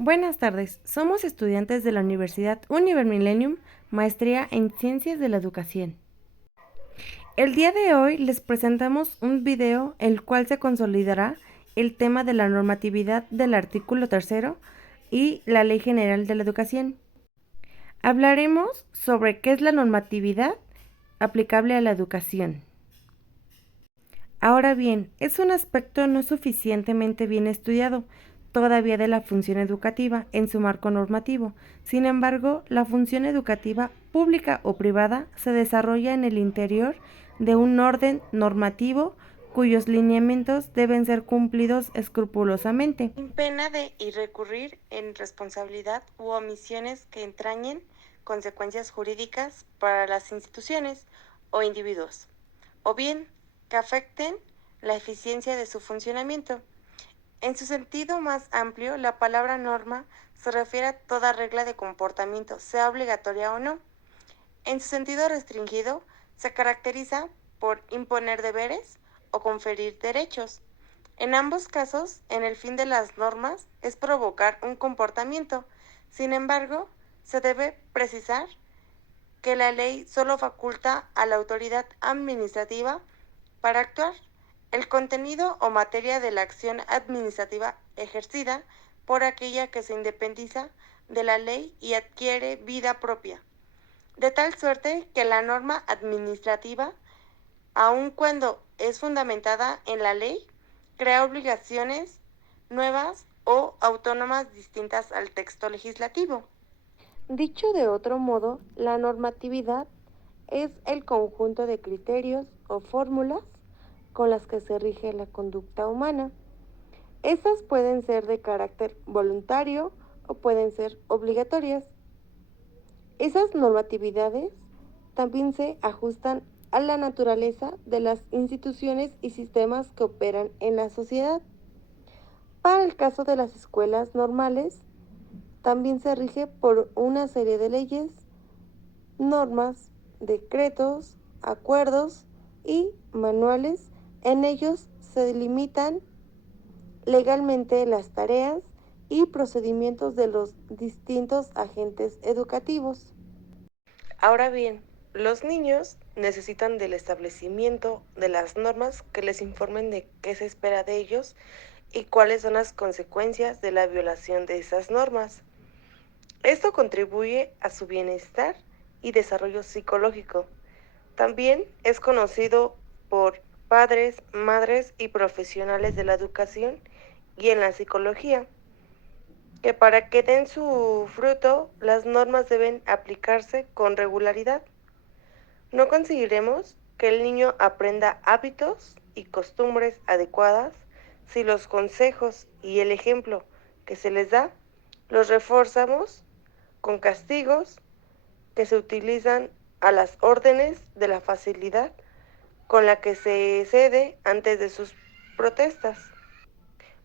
Buenas tardes, somos estudiantes de la Universidad Univer Millennium, Maestría en Ciencias de la Educación. El día de hoy les presentamos un video el cual se consolidará el tema de la normatividad del artículo tercero y la Ley General de la Educación. Hablaremos sobre qué es la normatividad aplicable a la educación. Ahora bien, es un aspecto no suficientemente bien estudiado todavía de la función educativa en su marco normativo. Sin embargo, la función educativa pública o privada se desarrolla en el interior de un orden normativo cuyos lineamientos deben ser cumplidos escrupulosamente, sin pena de incurrir en responsabilidad u omisiones que entrañen consecuencias jurídicas para las instituciones o individuos, o bien que afecten la eficiencia de su funcionamiento. En su sentido más amplio, la palabra norma se refiere a toda regla de comportamiento, sea obligatoria o no. En su sentido restringido, se caracteriza por imponer deberes o conferir derechos. En ambos casos, en el fin de las normas es provocar un comportamiento. Sin embargo, se debe precisar que la ley solo faculta a la autoridad administrativa para actuar. El contenido o materia de la acción administrativa ejercida por aquella que se independiza de la ley y adquiere vida propia, de tal suerte que la norma administrativa, aun cuando es fundamentada en la ley, crea obligaciones nuevas o autónomas distintas al texto legislativo. Dicho de otro modo, la normatividad es el conjunto de criterios o fórmulas con las que se rige la conducta humana. Estas pueden ser de carácter voluntario o pueden ser obligatorias. Esas normatividades también se ajustan a la naturaleza de las instituciones y sistemas que operan en la sociedad. Para el caso de las escuelas normales, también se rige por una serie de leyes, normas, decretos, acuerdos y manuales. En ellos se delimitan legalmente las tareas y procedimientos de los distintos agentes educativos. Ahora bien, los niños necesitan del establecimiento de las normas que les informen de qué se espera de ellos y cuáles son las consecuencias de la violación de esas normas. Esto contribuye a su bienestar y desarrollo psicológico. También es conocido por padres, madres y profesionales de la educación y en la psicología, que para que den su fruto, las normas deben aplicarse con regularidad. No conseguiremos que el niño aprenda hábitos y costumbres adecuadas si los consejos y el ejemplo que se les da los reforzamos con castigos que se utilizan a las órdenes de la facilidad con la que se cede antes de sus protestas.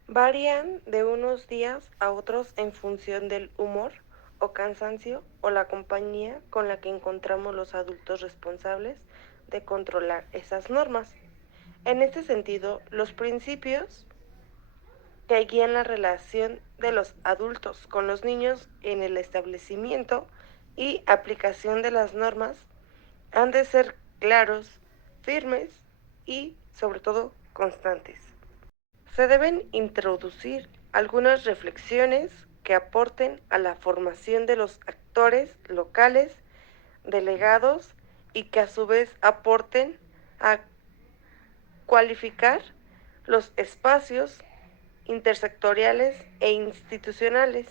Varían de unos días a otros en función del humor o cansancio o la compañía con la que encontramos los adultos responsables de controlar esas normas. En este sentido, los principios que guían la relación de los adultos con los niños en el establecimiento y aplicación de las normas han de ser claros, firmes y, sobre todo, constantes. Se deben introducir algunas reflexiones que aporten a la formación de los actores locales, delegados y que a su vez aporten a cualificar los espacios intersectoriales e institucionales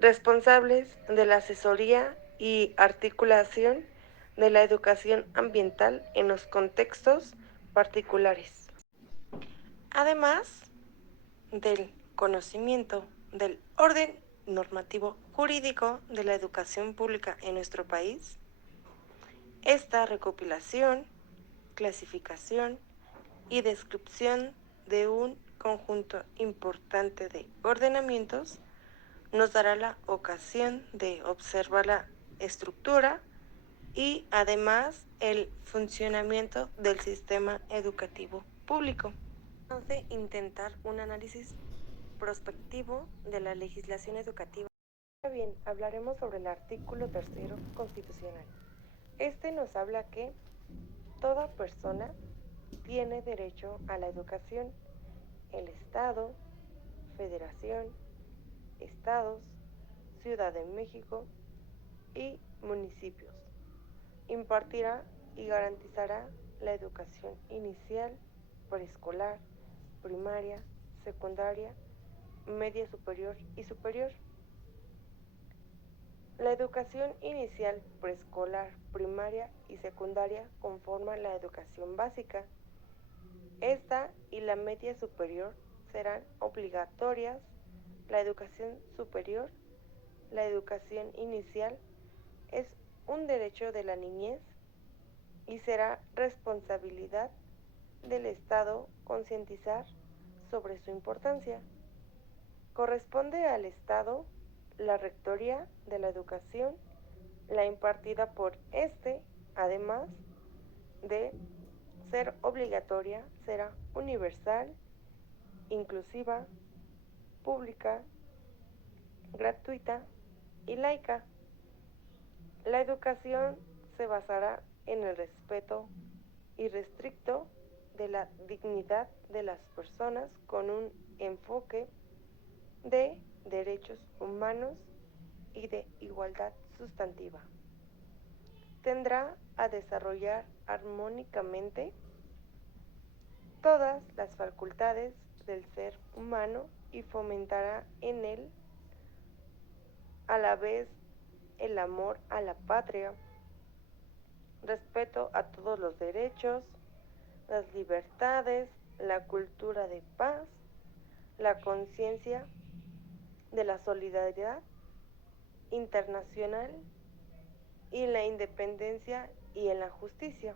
responsables de la asesoría y articulación de la educación ambiental en los contextos particulares. Además del conocimiento del orden normativo jurídico de la educación pública en nuestro país, esta recopilación, clasificación y descripción de un conjunto importante de ordenamientos nos dará la ocasión de observar la estructura y además el funcionamiento del sistema educativo público. De intentar un análisis prospectivo de la legislación educativa. Ahora bien, hablaremos sobre el artículo tercero constitucional. Este nos habla que toda persona tiene derecho a la educación. El Estado, Federación, Estados, Ciudad de México y municipios impartirá y garantizará la educación inicial, preescolar, primaria, secundaria, media superior y superior. La educación inicial, preescolar, primaria y secundaria conforman la educación básica. Esta y la media superior serán obligatorias. La educación superior, la educación inicial, es un derecho de la niñez y será responsabilidad del Estado concientizar sobre su importancia. Corresponde al Estado la rectoría de la educación, la impartida por este, además de ser obligatoria, será universal, inclusiva, pública, gratuita y laica. La educación se basará en el respeto irrestricto de la dignidad de las personas con un enfoque de derechos humanos y de igualdad sustantiva. Tendrá a desarrollar armónicamente todas las facultades del ser humano y fomentará en él a la vez el amor a la patria, respeto a todos los derechos, las libertades, la cultura de paz, la conciencia de la solidaridad internacional y la independencia y en la justicia.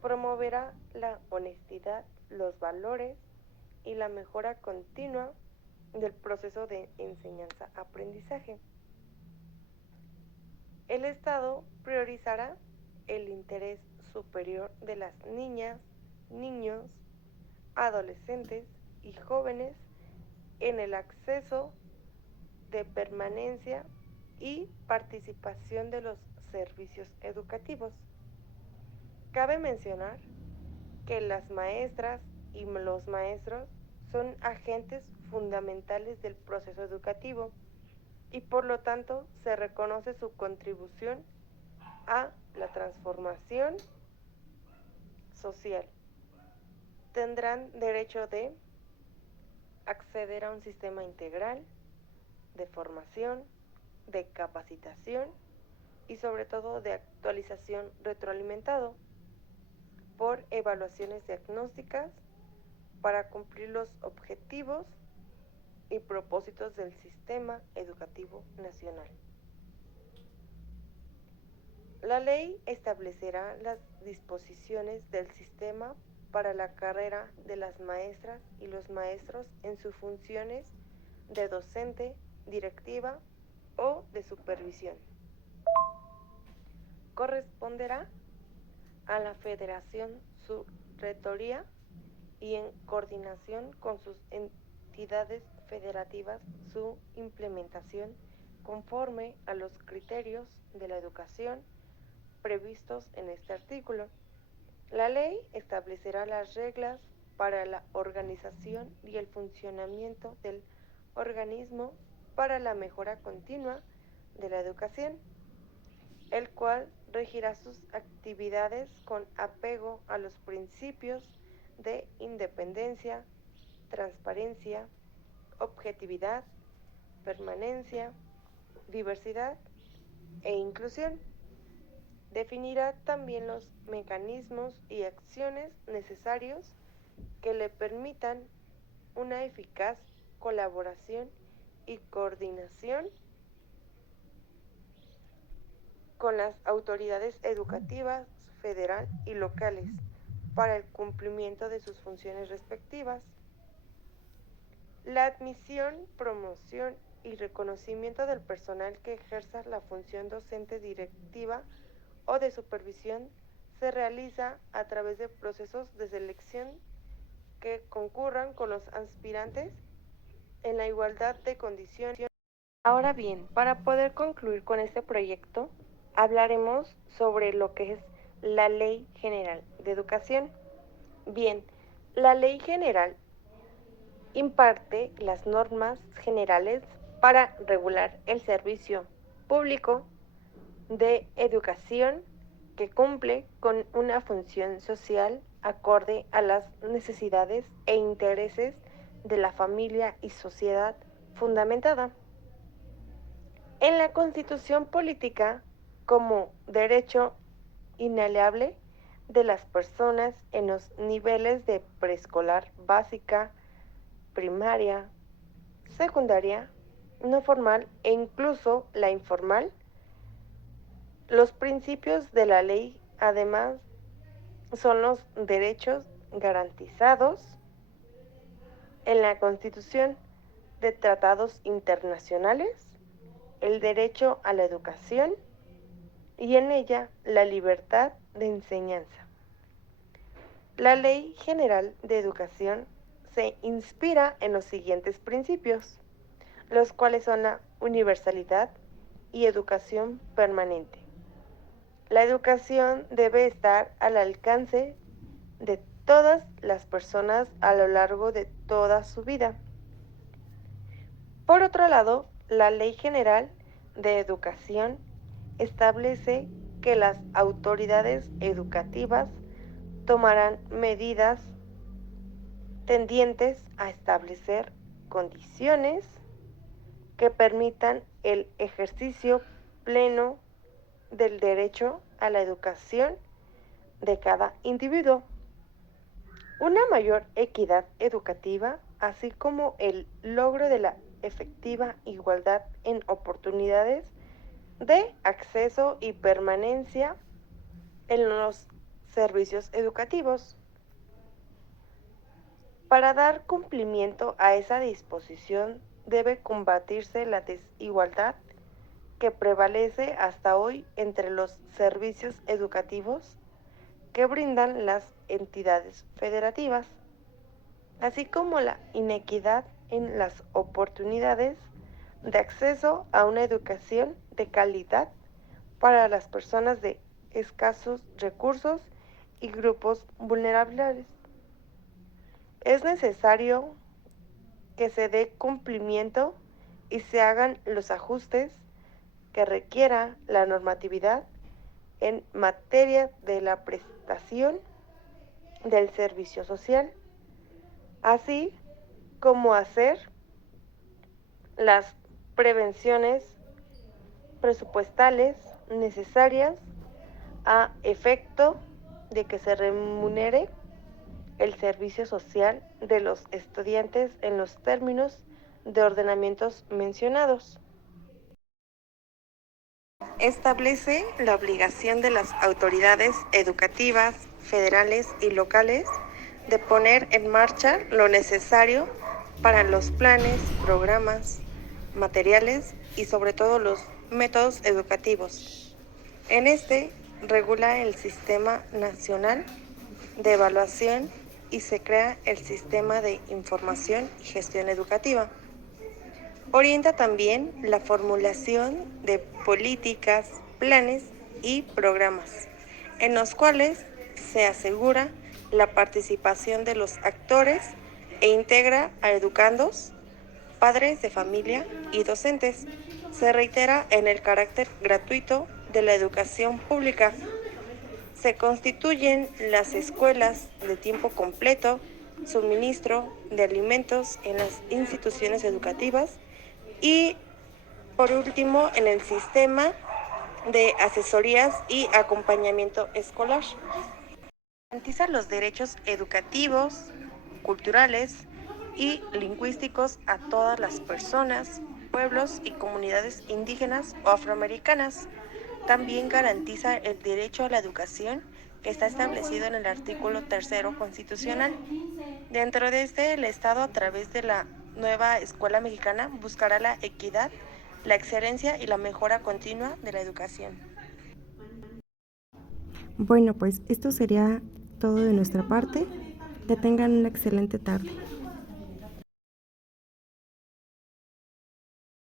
Promoverá la honestidad, los valores y la mejora continua del proceso de enseñanza-aprendizaje. El Estado priorizará el interés superior de las niñas, niños, adolescentes y jóvenes en el acceso de permanencia y participación de los servicios educativos. Cabe mencionar que las maestras y los maestros son agentes fundamentales del proceso educativo y por lo tanto se reconoce su contribución a la transformación social. Tendrán derecho de acceder a un sistema integral de formación, de capacitación y sobre todo de actualización retroalimentado por evaluaciones diagnósticas para cumplir los objetivos y propósitos del sistema educativo nacional. La ley establecerá las disposiciones del sistema para la carrera de las maestras y los maestros en sus funciones de docente, directiva o de supervisión. Corresponderá a la Federación su rectoría y en coordinación con sus entidades federativas su implementación conforme a los criterios de la educación previstos en este artículo. La ley establecerá las reglas para la organización y el funcionamiento del organismo para la mejora continua de la educación, el cual regirá sus actividades con apego a los principios de independencia, transparencia, objetividad, permanencia, diversidad e inclusión. Definirá también los mecanismos y acciones necesarios que le permitan una eficaz colaboración y coordinación con las autoridades educativas federal y locales para el cumplimiento de sus funciones respectivas. La admisión, promoción y reconocimiento del personal que ejerza la función docente directiva o de supervisión se realiza a través de procesos de selección que concurran con los aspirantes en la igualdad de condiciones. Ahora bien, para poder concluir con este proyecto, hablaremos sobre lo que es la Ley General de Educación. Bien, la Ley General imparte las normas generales para regular el servicio público de educación que cumple con una función social acorde a las necesidades e intereses de la familia y sociedad fundamentada en la Constitución política como derecho inalienable de las personas en los niveles de preescolar básica, primaria, secundaria, no formal e incluso la informal. Los principios de la ley, además, son los derechos garantizados en la Constitución de tratados internacionales, el derecho a la educación y en ella la libertad de enseñanza. La Ley General de Educación se inspira en los siguientes principios, los cuales son la universalidad y educación permanente. La educación debe estar al alcance de todas las personas a lo largo de toda su vida. Por otro lado, la Ley General de Educación establece que las autoridades educativas tomarán medidas tendientes a establecer condiciones que permitan el ejercicio pleno del derecho a la educación de cada individuo, una mayor equidad educativa, así como el logro de la efectiva igualdad en oportunidades de acceso y permanencia en los servicios educativos. Para dar cumplimiento a esa disposición debe combatirse la desigualdad que prevalece hasta hoy entre los servicios educativos que brindan las entidades federativas, así como la inequidad en las oportunidades de acceso a una educación de calidad para las personas de escasos recursos y grupos vulnerables. Es necesario que se dé cumplimiento y se hagan los ajustes que requiera la normatividad en materia de la prestación del servicio social, así como hacer las prevenciones presupuestales necesarias a efecto de que se remunere el servicio social de los estudiantes en los términos de ordenamientos mencionados. Establece la obligación de las autoridades educativas, federales y locales de poner en marcha lo necesario para los planes, programas, materiales y sobre todo los métodos educativos. En este regula el Sistema Nacional de Evaluación y se crea el Sistema de Información y Gestión Educativa. Orienta también la formulación de políticas, planes y programas, en los cuales se asegura la participación de los actores e integra a educandos, padres de familia y docentes. Se reitera en el carácter gratuito de la educación pública. Se constituyen las escuelas de tiempo completo, suministro de alimentos en las instituciones educativas y, por último, en el sistema de asesorías y acompañamiento escolar. Garantiza los derechos educativos, culturales y lingüísticos a todas las personas, pueblos y comunidades indígenas o afroamericanas. También garantiza el derecho a la educación que está establecido en el artículo 3 constitucional. Dentro de este, el Estado, a través de la nueva escuela mexicana, buscará la equidad, la excelencia y la mejora continua de la educación. Bueno, pues esto sería todo de nuestra parte. Que tengan una excelente tarde.